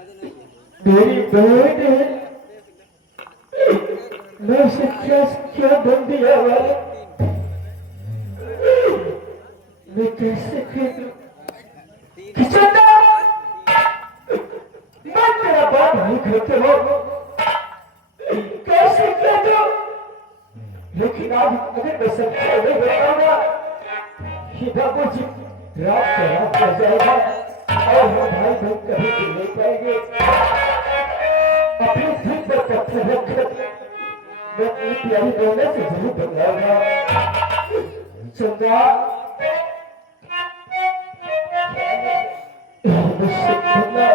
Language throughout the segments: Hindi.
मेरी बहन है, मैं उसे क्या बन दिया वाला, मैं कैसे खेलूं? किचना, मैं तेरा बाप नहीं करते हो, कैसे खेलूं? लेकिन आज अगर मैं सच्चा नहीं बताऊंगा, ये बाबूजी रात को रात हो जाएगा और हम भाई बहन कभी भी नहीं पाएंगे। अपने दिल पर पत्थर रखकर मैं अपनी प्यारी बहन से जरूर बदलाऊंगा। चंदा, मुझसे बोलना,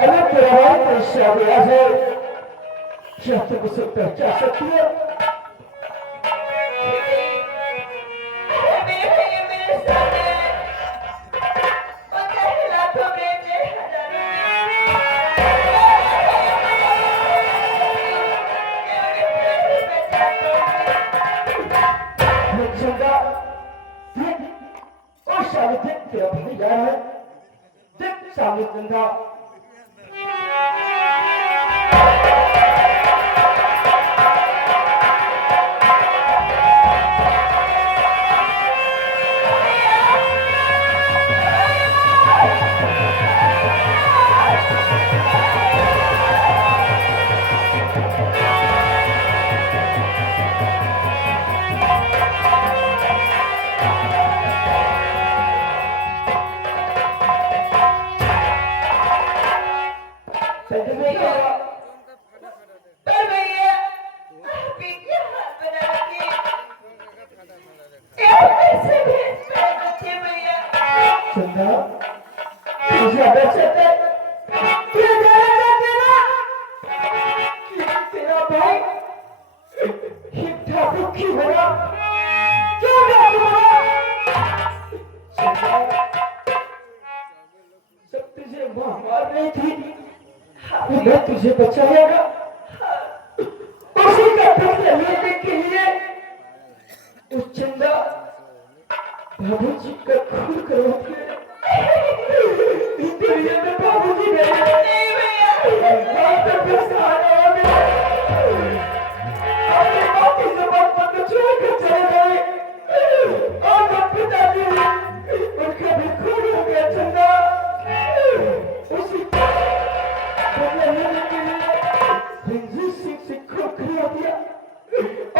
अगर तेरा भाई परेशान आ जाए, क्या तुम उसे पहचान सकती हो? तेरा भाई जा रहा है, देख सामने चंदा। मैं तुझे बचाएगा, उसी का बदला लेने के लिए उस चंदा बाबूजी का खून करवा दिया। दुनिया में बाबूजी नहीं भैया, तो फिर सहारा हो गया। अपने बाप की जबान पर छोड़कर चले गए और जब पिताजी उनका भी खून हो गया। चंदा उसी रंजीत सिंह से खोखला दिया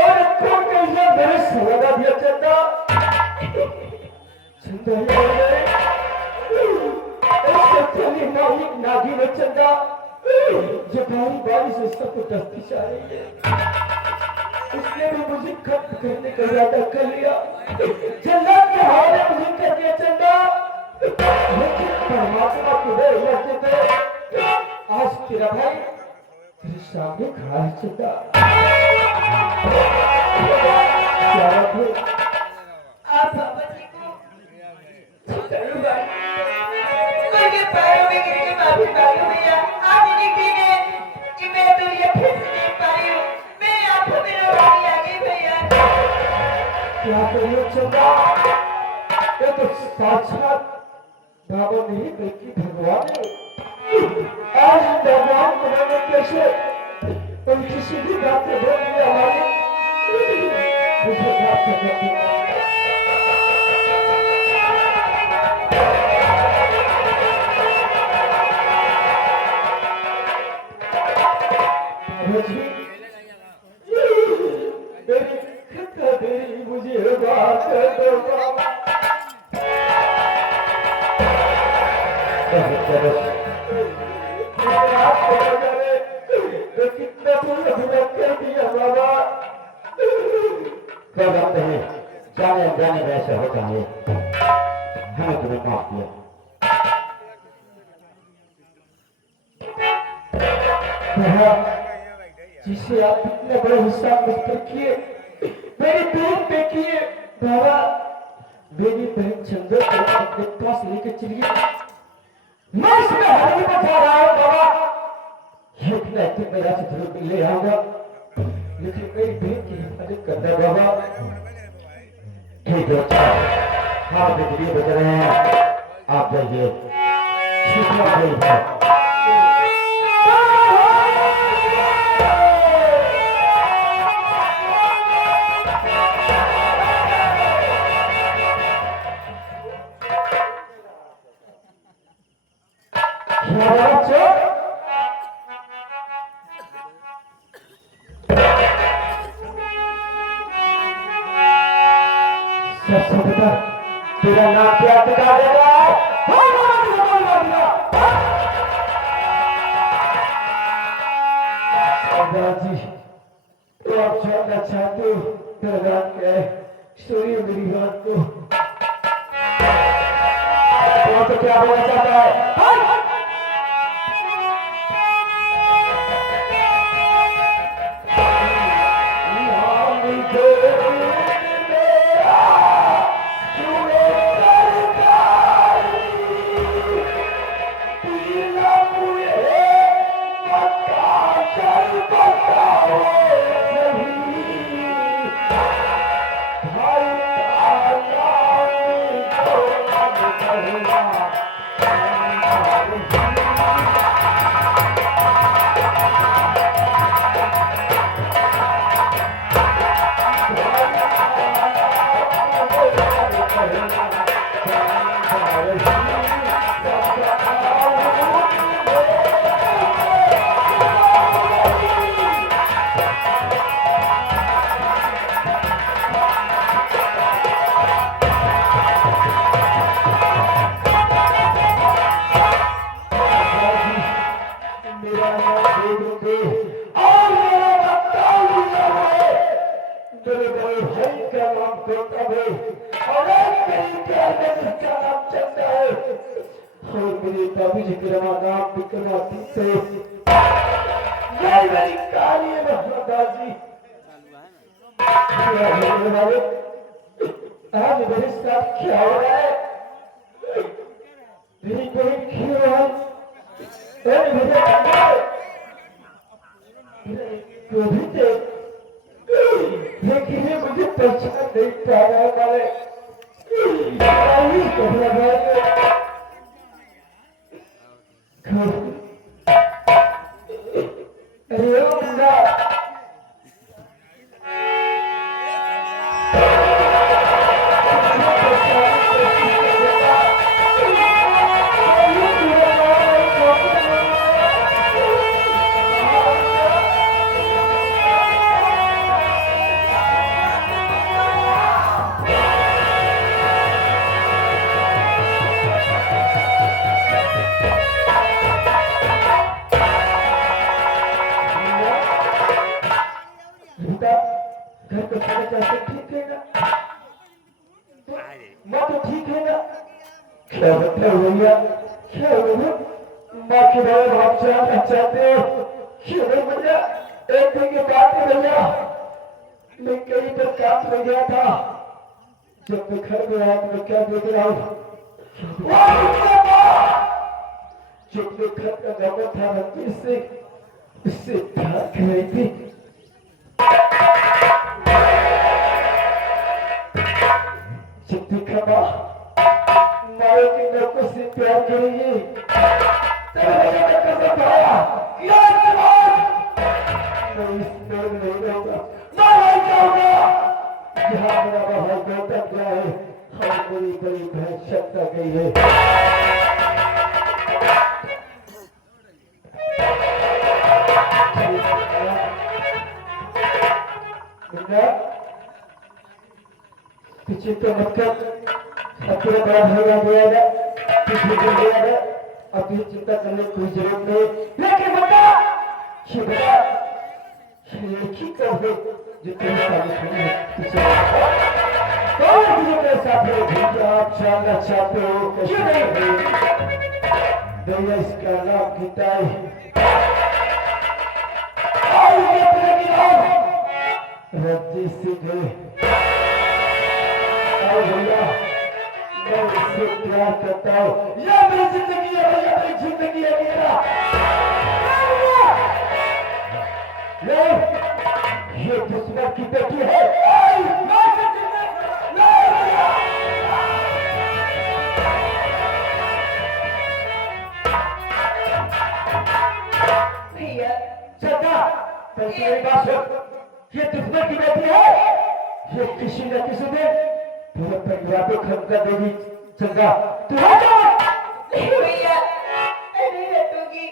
और खोल के यह मेरे से लगा दिया। चंदा मालिक नागी में चंदा जो बारी बारी से सबको दस्ती चाह रही है, उसने भी मुझे खत्म करने का इरादा कर लिया। जन्नत के हवाले मुझे कर दिया चंदा, लेकिन परमात्मा को लड़ते थे। आज तेरा भाई तेरे सामने खड़ा है चंदा। क्या बात है? आप बाबा जी को पैरों में गिर के माफी मांगी भैया। आप इन्हीं कीजिए कि मैं दुनिया फिर से देख पाई हूँ। मैं आपको मेरा वाली आ गई भैया। क्या करिए चंदा, ये तो साक्षात बाबा नहीं बल्कि भगवान है। आज भगवान बनाने कैसे उनकी सीधी बातें बोल दिया हमारे मुझे बात करने की मुझे बात कर दो। कितना कर दिया बाबा। क्या बात है, जाने जाने वैसे होता है, हमें तुम्हें माफ किया। जिसे आप इतने बड़े हिसाब मुझ पर किए, मेरी बहन पे किए बाबा। मेरी बहन चंद्र को अपने पास लेकर चलिए, मैं इसमें हाथी बचा रहा हूँ बाबा। इतना कि मेरा से जरूर ले आऊंगा, लेकिन मेरी बहन की हिफाजत करना बाबा। ठीक है, अच्छा आप बिजली बच रहे हैं, आप जाइए। बोला चुप सबसे बता तेरा नाम क्या बता देगा जी तो आप जानना चाहते हो तेरा नाम क्या है स्टोरी है मेरी बात को तो क्या बोलना चाहता है बाबू जी मेरा नाम विक्रमादित्य से मेरी काली महादासी आज मेरे साथ क्या हो रहा है मेरी बहन क्यों है मेरे कभी से लेकिन मुझे पहचान नहीं पा रहा है घर को खाना चाहते ठीक है ना माँ तो ठीक है ना क्या होता है भैया क्या हुआ माँ के बारे में आप जानना चाहते हो क्यों नहीं भैया एक दिन की बात है भैया मैं कहीं पर काम में गया था जब मैं घर में आया तो मैं क्या देख रहा हूँ जब मैं घर का गमन था रणवीर से उससे प्यार कर रही थी मारे के लड़कों से प्यार करेंगे नहीं रहूंगा यहाँ मेरा भाई गौतम गया है और मेरी बड़ी बहन शक्ता गई है पीछे तो मत कर अपना बड़ा भाई आ जाएगा पीछे हो जाएगा अभी चिंता करने की कोई जरूरत नहीं लेकिन बता ये बता लड़की कब है जो तेरे सामने खड़ी है पीछे कौन तुझे मेरे साथ है जो आप जानना चाहते हो क्यों नहीं भैया इसका नाम गीता है और ये अपने की नाम रणजीत सिंह है भैया मैं इससे प्यार करता हूँ यह मेरी जिंदगी है भैया मेरी जिंदगी है मेरा ये दुश्मन की बेटी है भैया चंदा मेरी बात सुन ये दुश्मन की बेटी है ये किसी न किसी दिन पूरे परिवार को खत्म कर देगी चंदा तू आ जा भैया अरे तू करूंगी।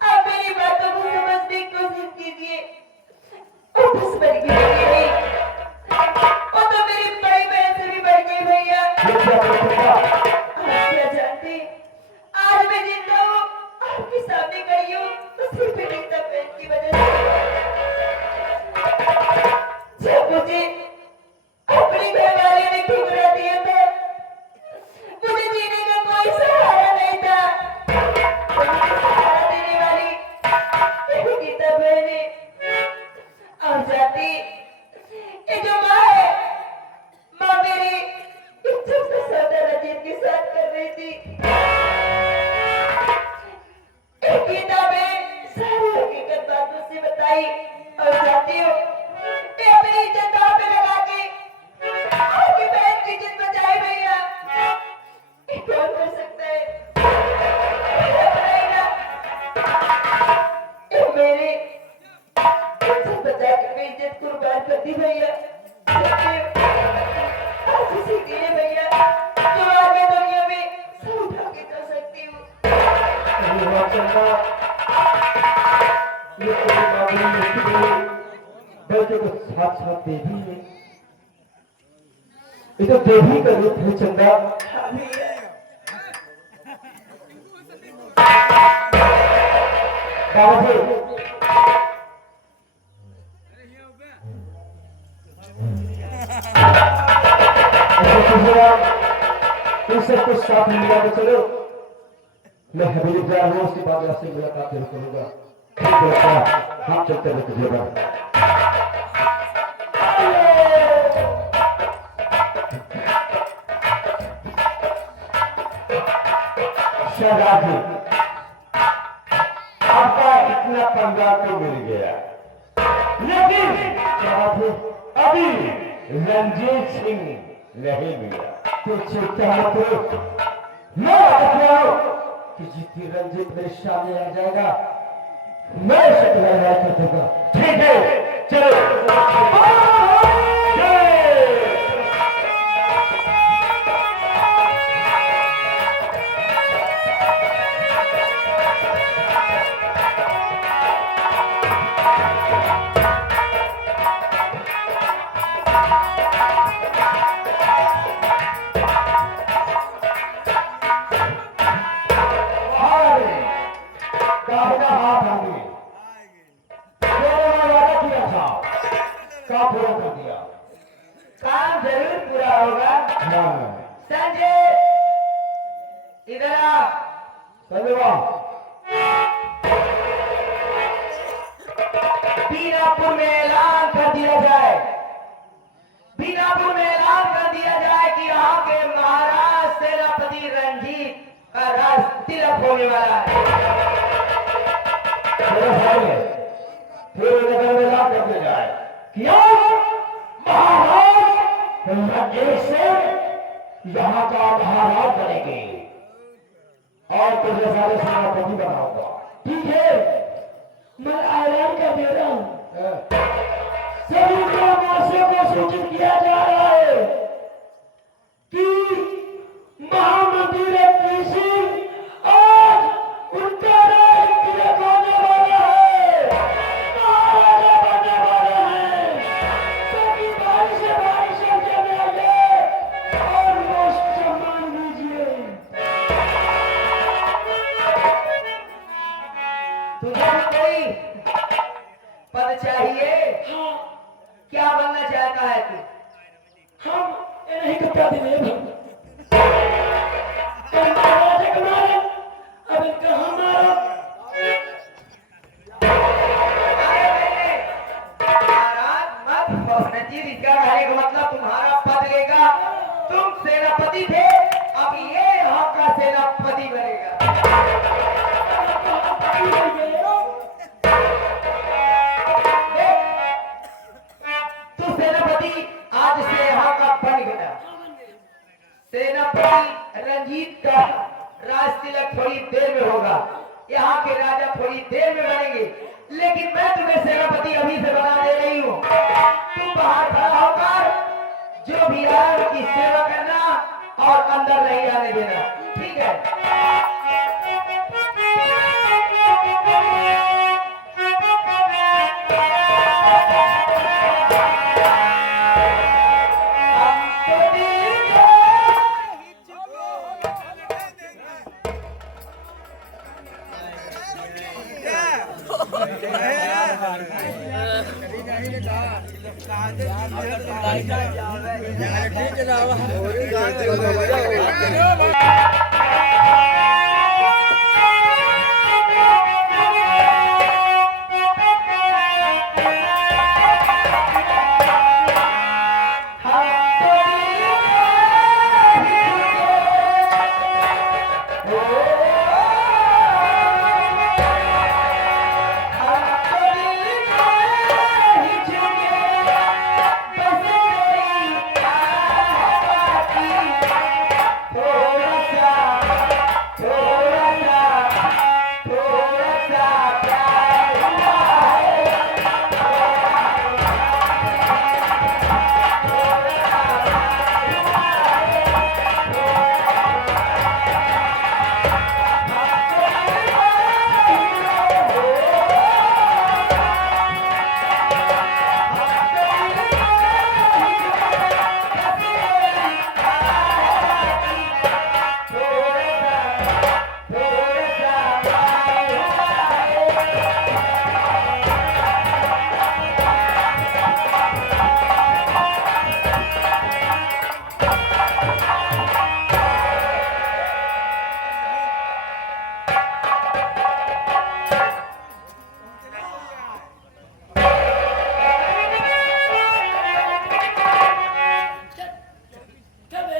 आप मेरी बातों को समझने की कोशिश कीजिए। और बस बढ़ गई मेरी, वो तो मेरी बड़ी बहन से भी बढ़ गई भैया। आप क्या जानते, आज मैं जिंदा हूँ, आपके सामने खड़ी हूँ, तो सिर्फ नीता बहन की वजह से। जब मुझे अपनी घरवाली ने ठुकरा दिया था, मुझे जीने का कोई सहारा नहीं था। तो मुझे सहारा देने वाली मेरी गीता बहन है। और जाती, ये जो माँ है, माँ मेरी इज्जत का सौदा रंजीत के साथ कर रही थी। एक गीता बहन सारी हकीकत बात मुझसे बताई। और जाती हूँ, ये अपनी इज्जत दांव पे लगा के आपकी बहन की इज्जत बचाए भैया। ये कौन कर सकता है? मेरा बनाएगा। ये मेरी इज्जत बचा के मैं इज्जत कुर्बान कर दी भैया। आज इसी लिए भैया जो आज मैं दुनिया में सर उठा के चल सकती हूँ। ये कोई मामूली मुश्किल नहीं, बल्कि कुछ साक्षात देवी है। ये तो देवी का रूप है चंदा। हाँ भैया। बाबा जी, तुम सब कुछ साथ मिला के चलो। मैं हवेली जा रहा हूँ, उसके बाद आपसे मुलाकात जरूर करूंगा। ठीक है अच्छा, हम चलते हैं तुझेगा। शहजाद जी, आपका इतना पंगा तो मिल गया, लेकिन क्या बात है, अभी रंजीत सिंह नहीं मिला। तो चिंता मत करो, मैं बताऊं कि जितनी रंजीत मेरे सामने आ जाएगा, मैं उसे लड़ाई कर दूंगा। ठीक है चलो। काम जरूर पूरा होगा। संजय इधर आ। बीनापुर में ऐलान कर दिया जाए, बीनापुर में ऐलान कर दिया जाए कि यहाँ के महाराज सेनापति रंजीत का राज तिलक होने वाला है। फिर नगर में ऐलान कर दिया जाए कि महाराज रंजीत सिंह यहाँ का महाराज बनेंगे और तुझे सारे सेनापति बनाऊंगा। ठीक है, मैं ऐलान कर दे रहा हूँ, सभी ग्रामवासियों को सूचित किया जा रहा है कि महामंत्री रंजीत सिंह आज उनका राज तिलक होने वाला है, महाराजा बनने वाले हैं। सभी भाई से जमे आ जाए और वो सम्मान दीजिए। तुझे भी कोई पद चाहिए? हाँ, क्या बनना चाहता है तू? हम नहीं कपड़ा देने महाराज कुमार, अब इनका हमारा महाराज मत रंजीत, इसका कहने का मतलब तुम्हारा पद लेगा। तुम सेनापति थे, अब ये यहाँ का सेनापति बनेगा। तू सेनापति आज से यहाँ का बन गया। सेनापति रंजीत का राज तिलक थोड़ी देर में होगा, यहाँ के राजा थोड़ी देर में बनेंगे, लेकिन मैं तुम्हें सेनापति अभी से बना दे रही हूँ। तू बाहर खड़ा होकर जो भी आए उनकी सेवा करना और अंदर नहीं आने देना, ठीक है?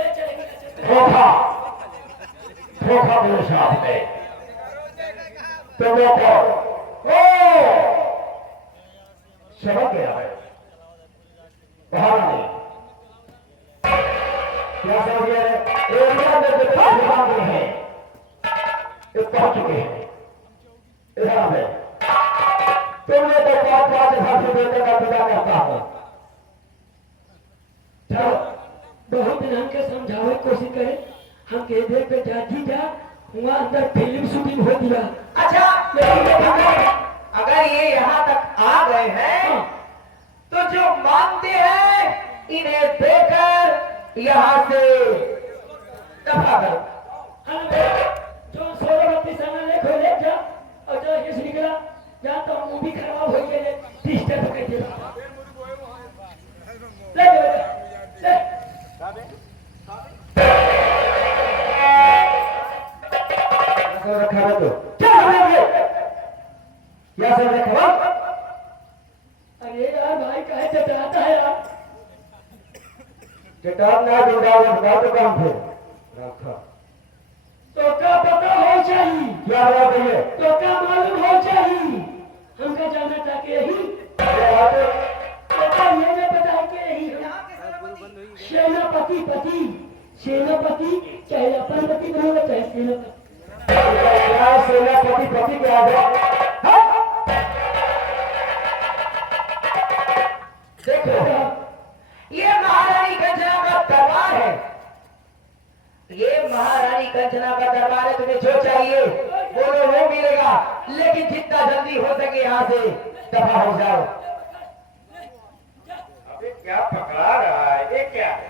धोखा धोखा मेरे साथ में तो वो ओ समझ गया है महारानी क्या समझ गया है एरिया में जो भाग हैं ये पहुंच चुके हैं इधर में तुमने तो पांच पांच घर से बेटे का विदा करता हूं चलो बहुत दिन हमके समझावे की कोशिश करे हम कह दे पे जाती जा वहाँ अंदर फिल्म शूटिंग हो दिया। अच्छा अगर ये यहाँ तक आ गए हैं तो जो मानते हैं इन्हें देकर यहाँ से दफा करो। जो 16 साल ले खोले जा और जो ये निकला या तो मूवी खराब हो गई डिस्टर्ब कर दिया ले ले रखा है तो क्या क्या सब रखा अरे यार भाई कहे चटाता है यार चटान ना दूंगा बता तो काम फिर रखा तो क्या पता हो चाहिए क्या हुआ भैया तो क्या मालूम हो चाहिए हमका जाना चाहते यही तो ये न बताए कि यही सेनापति पति सेनापति चाहे अपन पति बनोगे चाहे सेनापति सेनापति पति के आगे देखो ये महारानी कंचना का दरबार है ये महारानी कंचना का दरबार है तुम्हें जो चाहिए बोलो वो मिलेगा लेकिन जितना जल्दी हो सके यहाँ से दफा हो जाओ। अबे क्या पकड़ा रहा है ये क्या है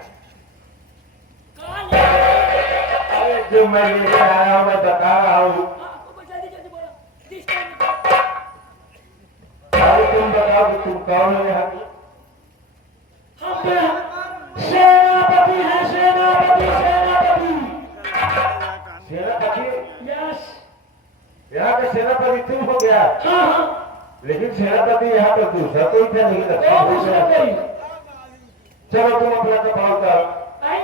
अरे जो मैं लेके आया हूँ मैं बता रहा हूँ अरे तुम बताओ कि तुम कौन हो यहाँ की सेनापति है सेनापति सेनापति सेनापति यस यहाँ का सेनापति तुम हो गया हाँ हाँ लेकिन सेनापति यहाँ पर दूसरा कोई था नहीं वो दूसरा कोई चलो तुम अपना कपाल कर आई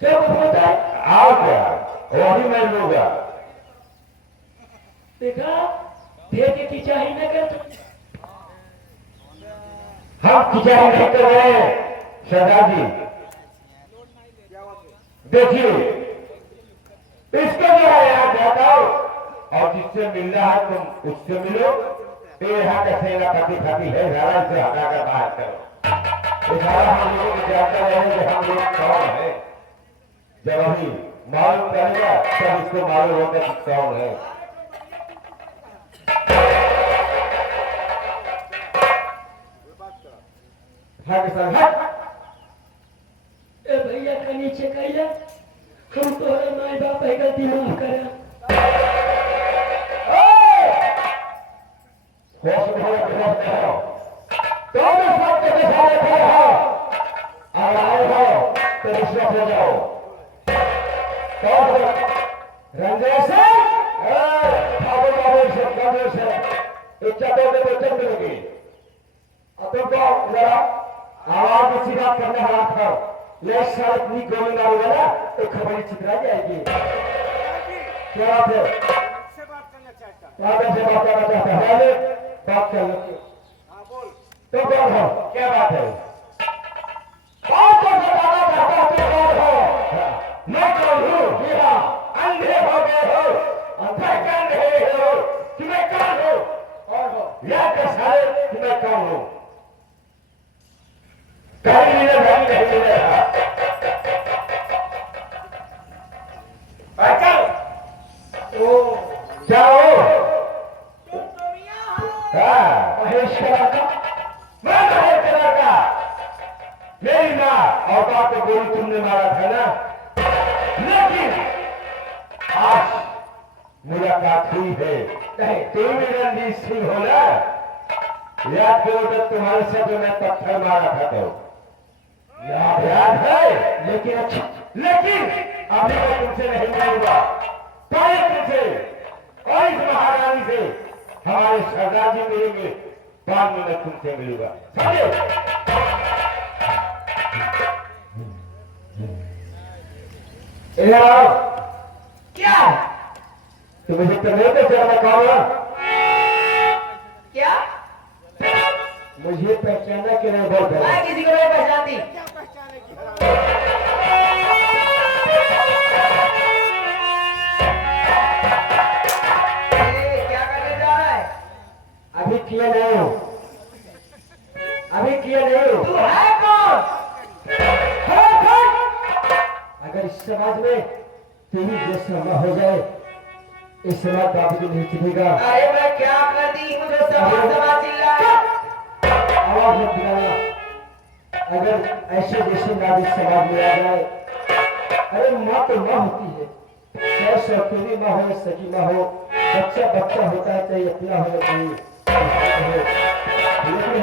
क्या बताता है आओ क्या वही मैं लूंगा देखा भेद की चाहिए न कर हम खिंचाई नहीं कर रहे हैं सरदार जी देखिए इसको जो है यहाँ जाओ और जिससे मिल रहा है तुम उससे मिलो ये यहाँ का सेनापति फाती है सारा इसे हटाकर बाहर करो ये सारा हम लोगों को जानता रहे कि हम लोग कौन है जब अभी मालूम करेगा तब इसको मालूम होगा कि कौन है ए भैया का नीचे कैला हम तो माई बाप है गलती माफ करा होश में हो, होश में हो। तो दोष है इच्छा तो वचन मिलेगी अब तो जरा आवाज अच्छी बात करने वाला था मैं शायद इतनी गोली मारूंगा ना तो खबरी चित्रा जाएगी क्या बात है से बात करना चाहता हूँ। राजा से बात करना चाहता है पहले बात कर लो हाँ बोल। तो कौन हो क्या बात है कौन को बताना चाहता है तो कौन हो मैं कौन हूँ जी हाँ अंधे हो गए हो पहचान रहे हो कि मैं कौन हूँ कौन हो याद कर साले कि मैं कौन हूँ कहीं मिले नहीं मिले पहचान ओ जाओ तुम तो मियाँ हो। हाँ महेश का मैं महेश के लड़का मेरी माँ और बाप को गोली तुमने मारा था ना लेकिन आज मुलाकात हुई है नहीं तुम भी रणजीत सिंह हो ना याद करो जब तुम्हारे साथ जो मैं पत्थर मारा था तो याद है लेकिन अच्छा लेकिन अभी मैं तुमसे नहीं मिलूंगा पहले तुमसे और इस महारानी से हमारे सरदार जी मिलेंगे बाद में मैं तुमसे मिलूंगा समझे यार क्या तुम्हें जब तक नहीं पहचाना कौन क्या मुझे पहचाना कि नहीं बहुत है मैं किसी को नहीं पहचानती। क्या पहचानेगी? ये क्या करने जा रहा है? अभी किया नहीं हो अभी किया नहीं हो तू है कौन? अगर इस समाज में तेरी जैसा न हो जाए इस समाज बाबू को नहीं चलेगा अरे मैं क्या कर दी मुझे समाज चिल्लाया। आवाज मत दिलाना अगर ऐसे जैसे नागरिक समाज में आ जाए अरे माँ तो माँ होती है चाहे सौतेली माँ हो सगी माँ हो बच्चा बच्चा होता है चाहे अपना हो चाहे लेकिन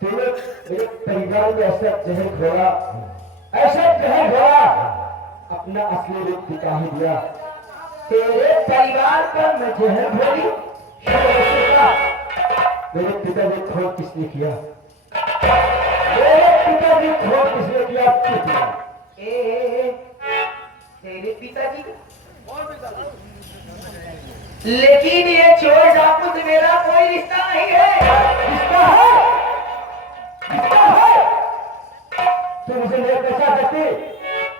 तूने मेरे परिवार में ऐसा जहर घोड़ा ऐसा जहर घोड़ा अपना असली रूप दिखा ही दिया तेरे परिवार पर मैं जहर घोड़ी मेरे पिताजी खोल किसने किया मेरे पिताजी खोल किसने किया क्यों किया ए, तेरे पिताजी का? लेकिन ये चोर डाकू से मेरा कोई रिश्ता नहीं है। किसका है किसका है तू मुझे नहीं बचा सकती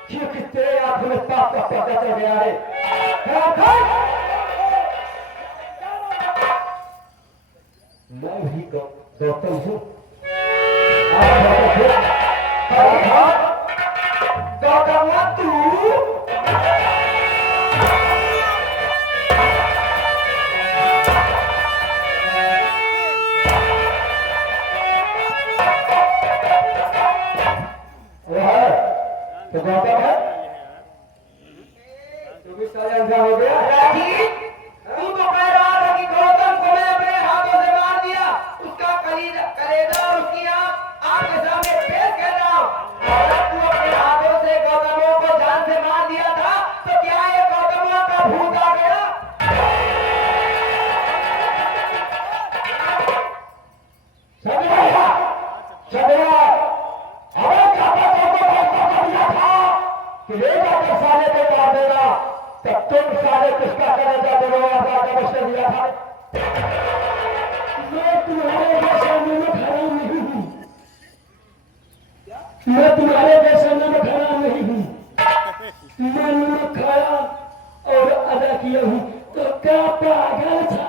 क्योंकि तेरे आंखों में पाप का पर्दा चल गया है मैं भी गौतम हूँ गौतम तू वो है तो गौतम है तू भी सारे अंधा हो गया राजीव, तू तो कह रहा था कि गौतम को मैं अपने हाथों से मार दिया, उसका कलेजा और उसकी आंख आपके सामने पेश कर रहा हूं। अगर तू अपने हाथों से गौतमों को जान से मार दिया था, तो क्या ये गौतमों का भूत आ गया? चलेगा अबे चाचा को फैसला कर दिया था कि ले जाकर साले को मार देगा तब तुम साले किसका करेगा दोनों अपना कबज कर दिया था मैं तुम्हारे जैसा में खड़ा नहीं हूँ मैं तुम्हारे जैसा में खड़ा नहीं हूँ मैंने खाया और अदा किया हूँ तो क्या पागल था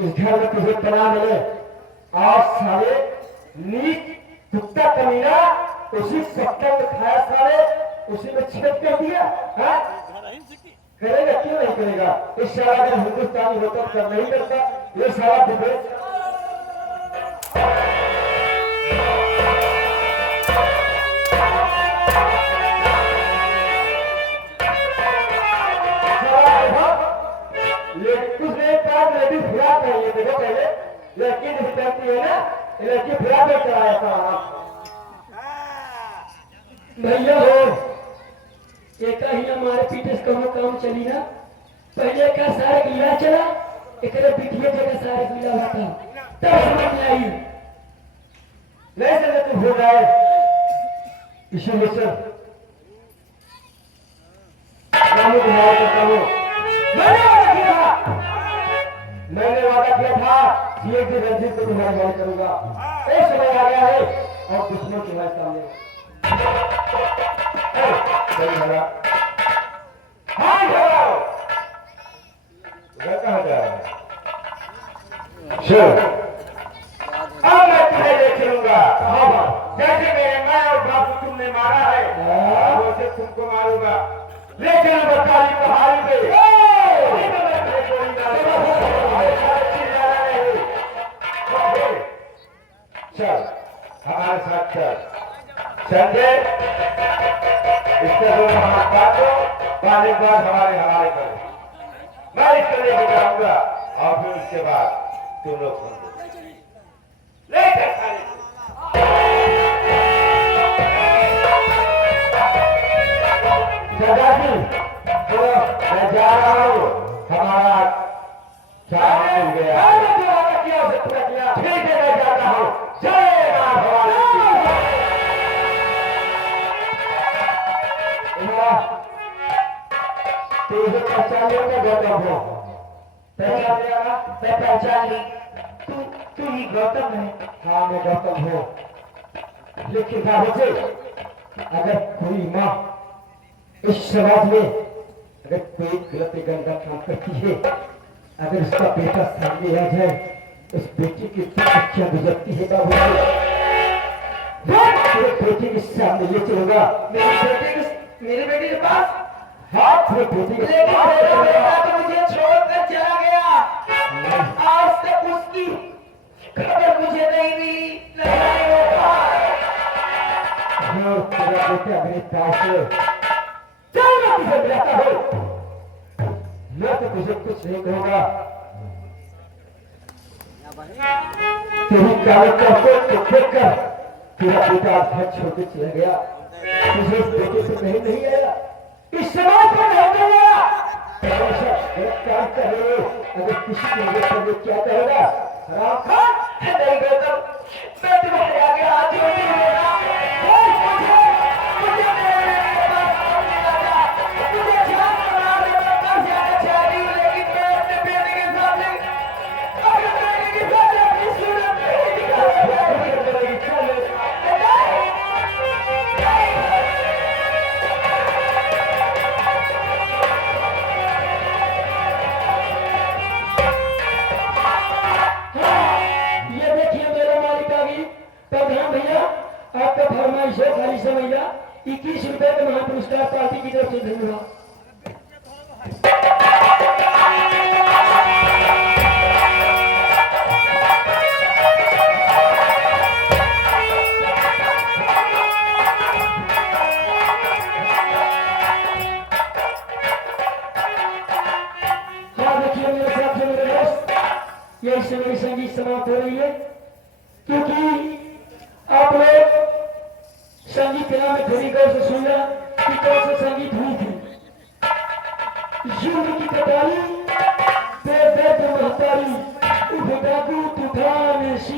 इस घर में तुझे पना मिले आज सारे नीच कुत्ता कमीना उसी पत्थर में खाया सारे उसी में छेद कर दिया हाँ? करेगा क्यों नहीं करेगा इस सारा अगर हिंदुस्तानी होता तो नहीं करता ये सारा दुबई कुछ नहीं पास लेडीज फ्रॉक है ये देखो पहले लड़की जिस पहनती है ना ये लड़की फ्रॉक में चलाया था भैया हो एक ही हमारे पीछे से कहो काम चली ना पहले का सारा गिला चला एक पीठिए जगह सारा गिला होता तब समझ में आई नहीं चले तुम हो जाए इसीलिए सर कानून घुमाओ तो करो मैंने वादा किया था कि एक दिन रंजीत को तुम्हारा मदद करूंगा एक समय आ गया है और दुश्मन तुम्हारे सामने सही भला हाँ भला घर कहाँ जा रहा है अब मैं तुम्हें देख लूंगा जैसे मेरे माँ और बापू तुमने मारा है वैसे तुमको मारूंगा लेकिन बच्चाली पहाड़ी पे चल हमारे साथ चल संजय इसका जो हमारे बात हो पाने के बाद हमारे हवाले करो मैं इसको लेके जाऊंगा और फिर उसके बाद तुम लोग सुन लेकर दादाजी तो मैं जा रहा हूँ हमारा चाय मिल गया ठीक है मैं जाता हूँ जय मां भवानी तो इसे पहचान लिया मैं गौतम हूँ पहचान लिया ना मैं पहचान ली तू ही गौतम है हाँ मैं गौतम हूँ लेकिन बाबू अगर कोई माँ इस समाज में अगर कोई गलत गंदा काम करती है अगर उसका बेटा सामने आ जाए उस बेटी की क्या गुजरती है बाबू मेरे बेटे के सामने ले चलूंगा मेरे बेटे के पास हाथ में बेटे के लेकिन मेरा बेटा तो मुझे छोड़कर चला गया आज तक उसकी खबर मुझे नहीं मिली नहीं होता तेरा बेटा मेरे पास है चल मैं तुझे मिलाता हूँ मैं तो तुझे कुछ नहीं कहूंगा तेरी कागज का को देखकर तेरा बेटा घर छोड़ के चला गया तुझे इस बेटे से नहीं आया इस समाज को नहीं गया गलत काम कर रहे हो अगर किसी की मदद करने क्या कहेगा हराम खान नहीं गौतम मैं तुम्हारे आगे हाथ जोड़ती हूँ ये देखिए मेरा मालिक आ गई प्रधान भैया आपका फरमाइश है खाली समझिए 21 रुपए का महापुरस्कार पार्टी की तरफ से धन्यवाद हाँ देखिए मेरे साथ जो मेरे दोस्त यही से मेरी संगीत समाप्त हो रही है क्योंकि आप लोग संगीत के नाम में थोड़ी गौर से सुन रहा कि कौन सा संगीत हुई थी युग की कटारी पे दर्द महतारी उठ डाकू तूफान सी